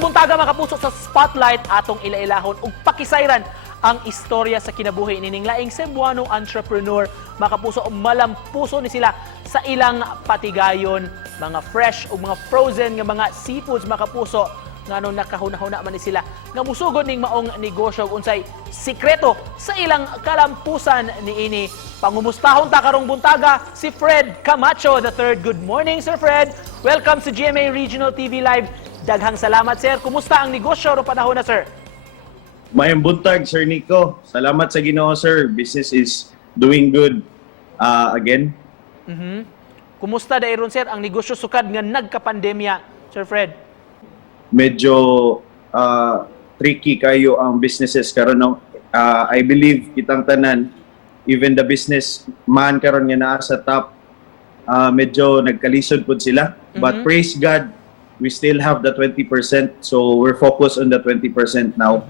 karong buntaga mga kapuso sa spotlight atong ilailahon ug pakisayran ang istorya sa kinabuhi nining laing Cebuano entrepreneur. Mga kapuso, malampuso ni sila sa ilang patigayon, mga fresh o mga frozen nga mga seafoods mga kapuso. Ngano nakahuna-huna man ni sila nga musugod ning maong negosyo ug unsay sikreto sa ilang kalampusan niini. Pangumustahon ta karong buntaga si Fred Camacho III. Good morning, Sir Fred. Welcome to GMA Regional TV Live. Daghang salamat, sir. Kumusta ang negosyo ro panahon na, sir? Mayang buntag, Sir Nico. Salamat sa Ginoo, sir. Business is doing good again. Kumusta dairon, sir, ang negosyo sukad nga nagka-pandemya, Sir Fred? Medyo tricky kayo ang businesses karon. No? I believe kitang tanan, even the businessman karon nga naa sa top, medyo nagkalisod pud sila. But praise God, we still have the 20%. So we're focused on the 20% now.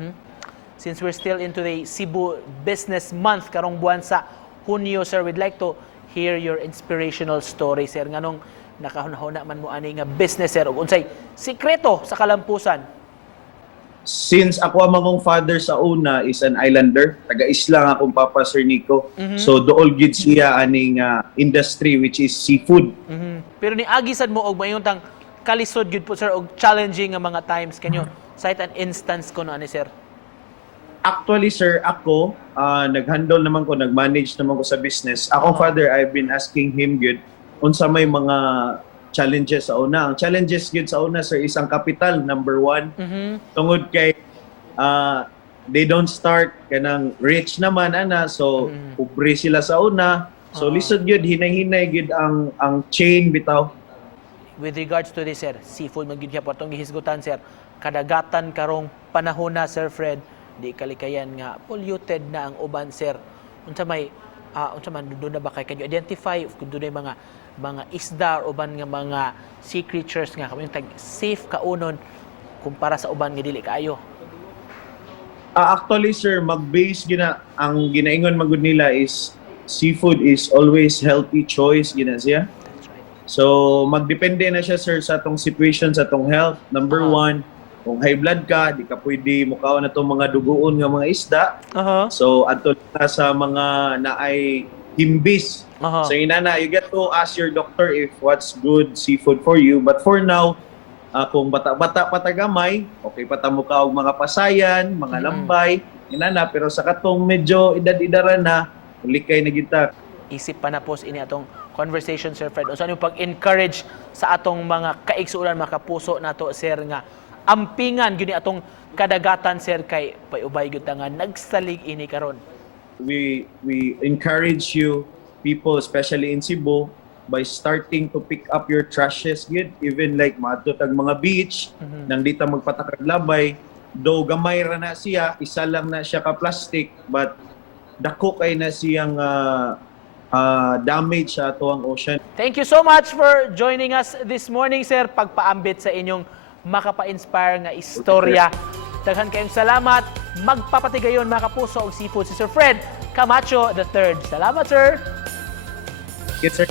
Since we're still into the Cebu Business Month karong buwan sa Hunyo, sir, we'd like to hear your inspirational story, sir. Nganong nakahuna-huna man mo ani nga business, sir, ug unsay sikreto sa kalampusan? Since ako ang mangong father sa una is an islander, taga-isla nga akong papa, Sir Nico. So dool gid siya aning industry which is seafood. Pero ni agi sad mo og mayon tang kalisod gyud po, sir, og challenging nga mga times. Can you cite an instance ko na ani, sir? Actually, sir, ako, nag-handle naman ko, nag-manage naman ko sa business. Akong father, I've been asking him good unsa may mga challenges sa una. Ang challenges good sa una, sir, is ang capital, number one. Tungod kay they don't start kanang rich naman, ana. So, ubre sila sa una. So, lisod good, hinay-hinay good ang chain bitaw. With regards to this, sir, seafood magyud siya patong gihisgutan, sir. Kadagatan karong panahon na, Sir Fred, di kalikayan nga polluted na ang uban, sir. Unsa man doon na ba kay kanyo identify kung doon ay mga isda or uban nga mga sea creatures nga kaming tag safe kaunon kumpara sa uban nga dili kaayo? Actually, sir, mag-base gina ang ginaingon magud nila is seafood is always healthy choice gina siya. That's right. So, magdepende na siya, sir, sa atong situation, sa atong health. Number one, kung high blood ka, di ka pwede mukaon na itong mga dugoon nga mga isda. So, ato na sa mga naay himbis. So, inana, you get to ask your doctor if what's good seafood for you. But for now, kung bata-bata patagamay, okay patamo ka og mga pasayan, mga lambay, inana. Pero sa katong medyo edad-edaran na, likay na kita. Isip pa na po ini atong conversation, Sir Fred. Unsa yung pag-encourage sa atong mga kaigsuulan, mga kapuso nato, sir, nga ampingan gyud atong kadagatan, sir, kay payubay gyud nga nagsalig ini karon. We encourage you people, especially in Cebu, by starting to pick up your trashes good, even like maadto tag mga beach nang dita magpatakag labay, though gamay ra na siya, isa lang na siya ka plastic, but dako kay na siyang damage sa ato ang ocean. Thank you so much for joining us this morning, sir. Pagpaambit sa inyong makapa-inspire nga istorya. Daghan kayong salamat. Magpapatigayon mga kapuso og seafood si Sir Fred Camacho III. Salamat, sir. Yes, sir.